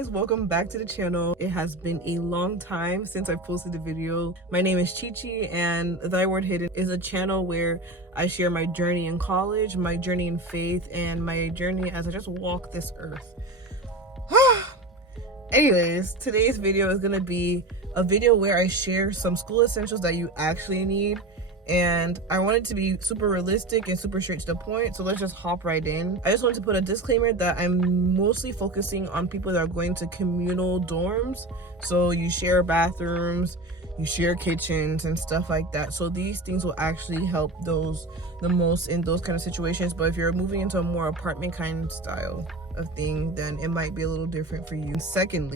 guys, welcome back to the channel. It has been a long time since I posted a video. My name is Chichi, and thywordhidden is a channel where I share my journey in college, my journey in faith, and my journey as I just walk this earth. Anyways, today's video is gonna be a video where I share some school essentials that you actually need, and I want it to be super realistic and super straight to the point, so let's just hop right in. I just want to put a disclaimer that I'm mostly focusing on people that are going to communal dorms, so you share bathrooms, you share kitchens and stuff like that. So these things will actually help those the most in those kind of situations. But if you're moving into a more apartment kind of style of thing, then it might be a little different for you. Second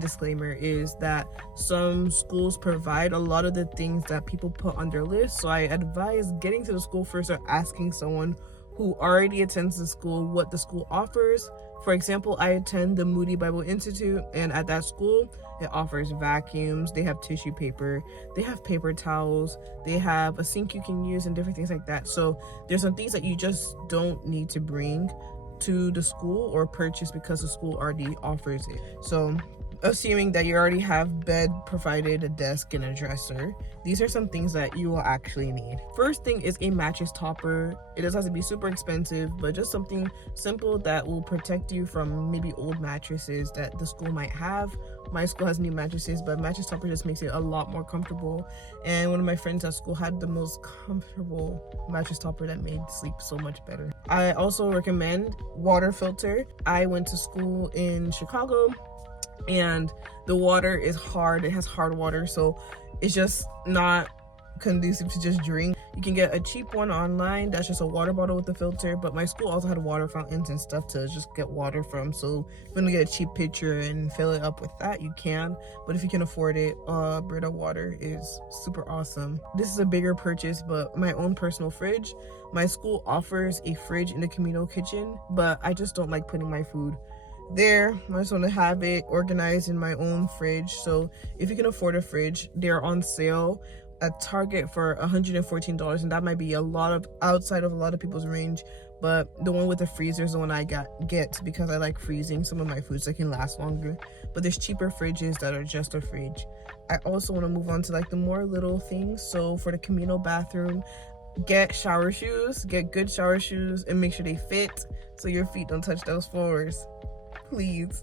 disclaimer is that some schools provide a lot of the things that people put on their list, so I advise getting to the school first or asking someone who already attends the school what the school offers. For example, I attend the Moody Bible Institute, and at that school it offers vacuums, they have tissue paper, they have paper towels, they have a sink you can use and different things like that. So there's some things that you just don't need to bring to the school or purchase because the school already offers it. So assuming that you already have bed provided, a desk, and a dresser, these are some things that you will actually need. First thing is a mattress topper. It doesn't have to be super expensive, but just something simple that will protect you from maybe old mattresses that the school might have. My school has new mattresses, but mattress topper just makes it a lot more comfortable, and one of my friends at school had the most comfortable mattress topper that made sleep so much better. I also recommend water filter. I went to school in Chicago, and the water is hard. It has hard water, so it's just not conducive to just drink. You can get a cheap one online that's just a water bottle with a filter, but my school also had water fountains and stuff to just get water from, so if you want to get a cheap pitcher and fill it up with that, you can. But if you can afford it, Brita water is super awesome. This is a bigger purchase, but my own personal fridge. My school offers a fridge in the communal kitchen, but I just don't like putting my food there. I just want to have it organized in my own fridge. So if you can afford a fridge, they're on sale at Target for $114, and that might be a lot of outside of a lot of people's range, but the one with the freezer is the one I get because I like freezing some of my foods so they can last longer. But there's cheaper fridges that are just a fridge. I also want to move on to like the more little things. So for the communal bathroom, get shower shoes, get good shower shoes, and make sure they fit so your feet don't touch those floors, please.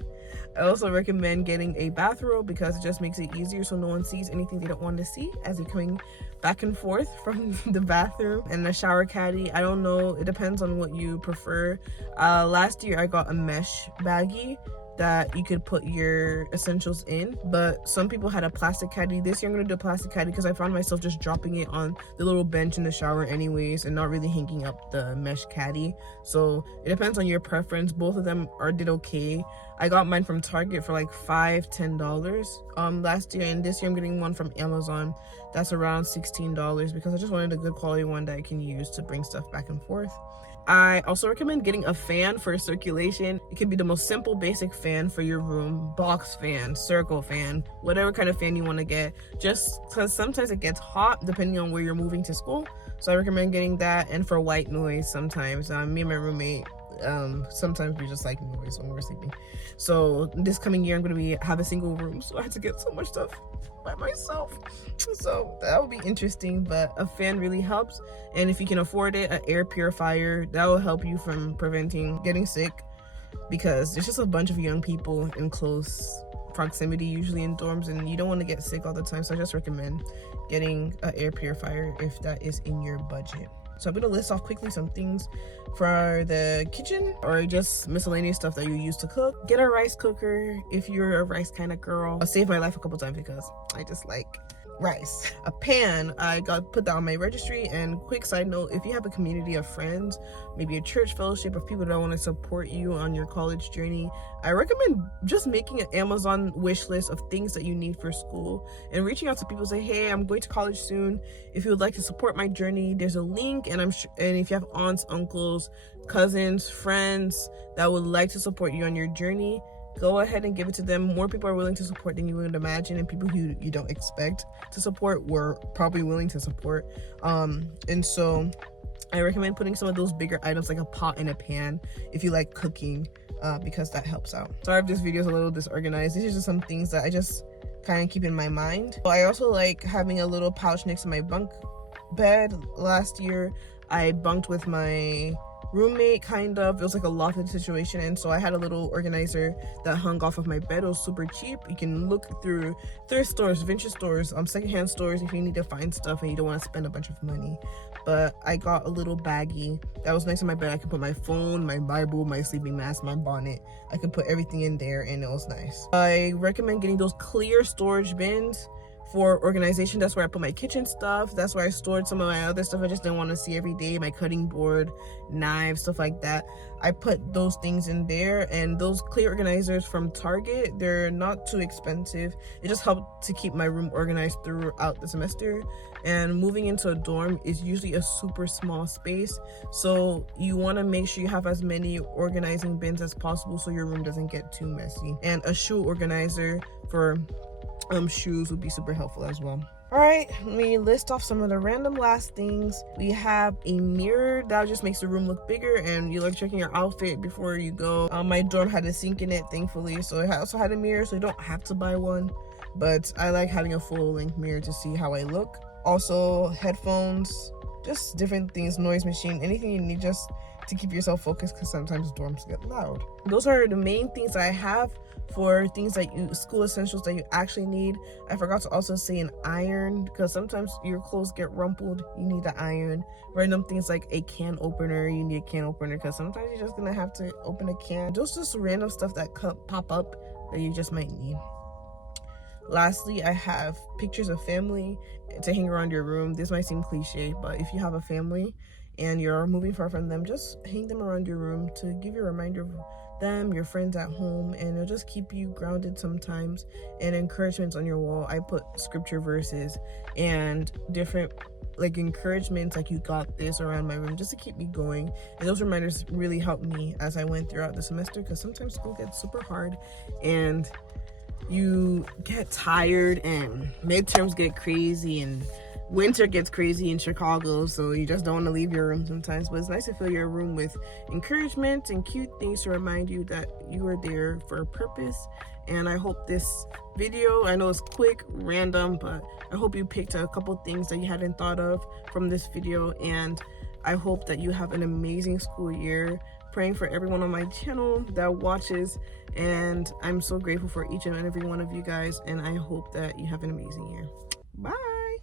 I also recommend getting a bathrobe because it just makes it easier so no one sees anything they don't want to see as you're coming back and forth from the bathroom. And a shower caddy, I don't know, it depends on what you prefer. Last year I got a mesh baggie that you could put your essentials in, but some people had a plastic caddy. This year I'm gonna do a plastic caddy because I found myself just dropping it on the little bench in the shower anyways and not really hanging up the mesh caddy. So it depends on your preference. Both of them did okay. I got mine from Target for like $10 last year, and this year I'm getting one from Amazon that's around $16 because I just wanted a good quality one that I can use to bring stuff back and forth. I also recommend getting a fan for circulation. It can be the most simple basic fan for your room, box fan, circle fan, whatever kind of fan you want to get, just because sometimes it gets hot depending on where you're moving to school. So I recommend getting that. And for white noise, sometimes me and my roommate, sometimes we just like noise when we're sleeping. So this coming year I'm going to have a single room, so I had to get so much stuff by myself, so that would be interesting. But a fan really helps, and if you can afford it, an air purifier, that will help you from preventing getting sick because there's just a bunch of young people in close proximity usually in dorms, and you don't want to get sick all the time. So I just recommend getting an air purifier if that is in your budget. So I'm going to list off quickly some things for the kitchen or just miscellaneous stuff that you use to cook. Get a rice cooker if you're a rice kind of girl. It saved my life a couple times because I just like rice. A pan, I put that on my registry. And quick side note, if you have a community of friends, maybe a church fellowship of people that want to support you on your college journey, I recommend just making an Amazon wish list of things that you need for school and reaching out to people. Say, hey, I'm going to college soon. If you would like to support my journey, there's a link. And and if you have aunts, uncles, cousins, friends that would like to support you on your journey, go ahead and give it to them. More people are willing to support than you would imagine, and people who you don't expect to support were probably willing to support. And so I recommend putting some of those bigger items like a pot and a pan if you like cooking, because that helps out. Sorry if this video is a little disorganized. These are just some things that I just kind of keep in my mind. So I also like having a little pouch next to my bunk bed. Last year I bunked with my roommate, kind of. It was like a lofted situation, and so I had a little organizer that hung off of my bed. It was super cheap. You can look through thrift stores, vintage stores, secondhand stores if you need to find stuff and you don't want to spend a bunch of money. But I got a little baggie that was next to my bed. I could put my phone, my Bible, my sleeping mask, my bonnet. I could put everything in there, and it was nice. I recommend getting those clear storage bins for organization. That's where I put my kitchen stuff. That's where I stored some of my other stuff I just didn't want to see every day, my cutting board, knives, stuff like that. I put those things in there, and those clear organizers from Target, they're not too expensive. It just helped to keep my room organized throughout the semester. And moving into a dorm is usually a super small space, so you want to make sure you have as many organizing bins as possible so your room doesn't get too messy. And a shoe organizer for shoes would be super helpful as well. All right, let me list off some of the random last things. We have a mirror that just makes the room look bigger, and you like checking your outfit before you go. My dorm had a sink in it, thankfully, so it also had a mirror, so you don't have to buy one, but I like having a full-length mirror to see how I look. Also, headphones, just different things, noise machine, anything you need just to keep yourself focused, because sometimes dorms get loud. Those are the main things I have for things that school essentials that you actually need. I forgot to also say an iron, because sometimes your clothes get rumpled, you need an iron. Random things like a can opener, you need a can opener, because sometimes you're just gonna have to open a can. Just random stuff that pop up that you just might need. Lastly, I have pictures of family to hang around your room. This might seem cliche, but if you have a family and you're moving far from them, just hang them around your room to give you a reminder of them, your friends at home, and it'll just keep you grounded sometimes. And encouragements on your wall, I put scripture verses and different like encouragements like "you got this" around my room just to keep me going. And those reminders really helped me as I went throughout the semester, because sometimes school gets super hard and you get tired and midterms get crazy and winter gets crazy in Chicago, so you just don't want to leave your room sometimes. But it's nice to fill your room with encouragement and cute things to remind you that you are there for a purpose. And I hope this video, I know it's quick, random, but I hope you picked a couple things that you hadn't thought of from this video. And I hope that you have an amazing school year. Praying for everyone on my channel that watches, and I'm so grateful for each and every one of you guys, and I hope that you have an amazing year. Bye.